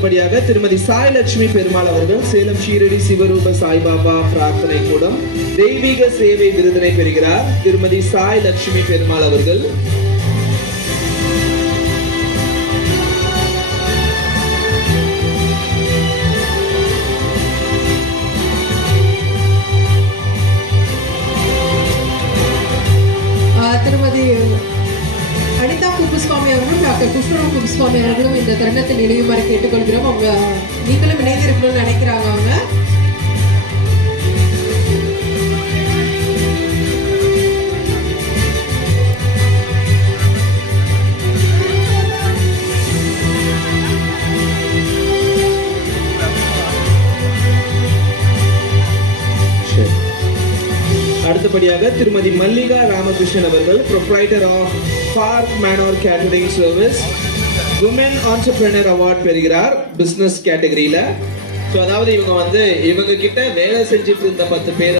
அடுத்தபடியாக திருமதி சாய் லட்சுமி பெருமாள் அவர்கள் சேலம் ஷீரடி சிவரூப சாய்பாபா பிரார்த்தனை கூடம் தெய்வீக சேவை விருதினை பெறுகிறார். திருமதி சாய் லட்சுமி பெருமாள் அவர்கள். திருமதி அனிதா குப்புசுவாமி அவர்களும் டாக்டர் புஷ்பராம் குப்புசுவாமி அவர்களும் இந்த தருணத்தில் இணையுமாறு கேட்டுக்கொள்கிறோம். அவங்க நீங்களும் இணைந்திருக்கணும்னு நினைக்கிறாங்க. அவங்க அடுத்தபடியாக திருமதி மல்லிகா ராமகிருஷ்ணன் அவர்கள் proprietor of Park Manor catering service women entrepreneur award பெறுகிறார் பிசினஸ் கேட்டகரியில. ஸோ அதாவது இவங்க கிட்ட வேலை செஞ்சுட்டு இருந்த 10 பேர்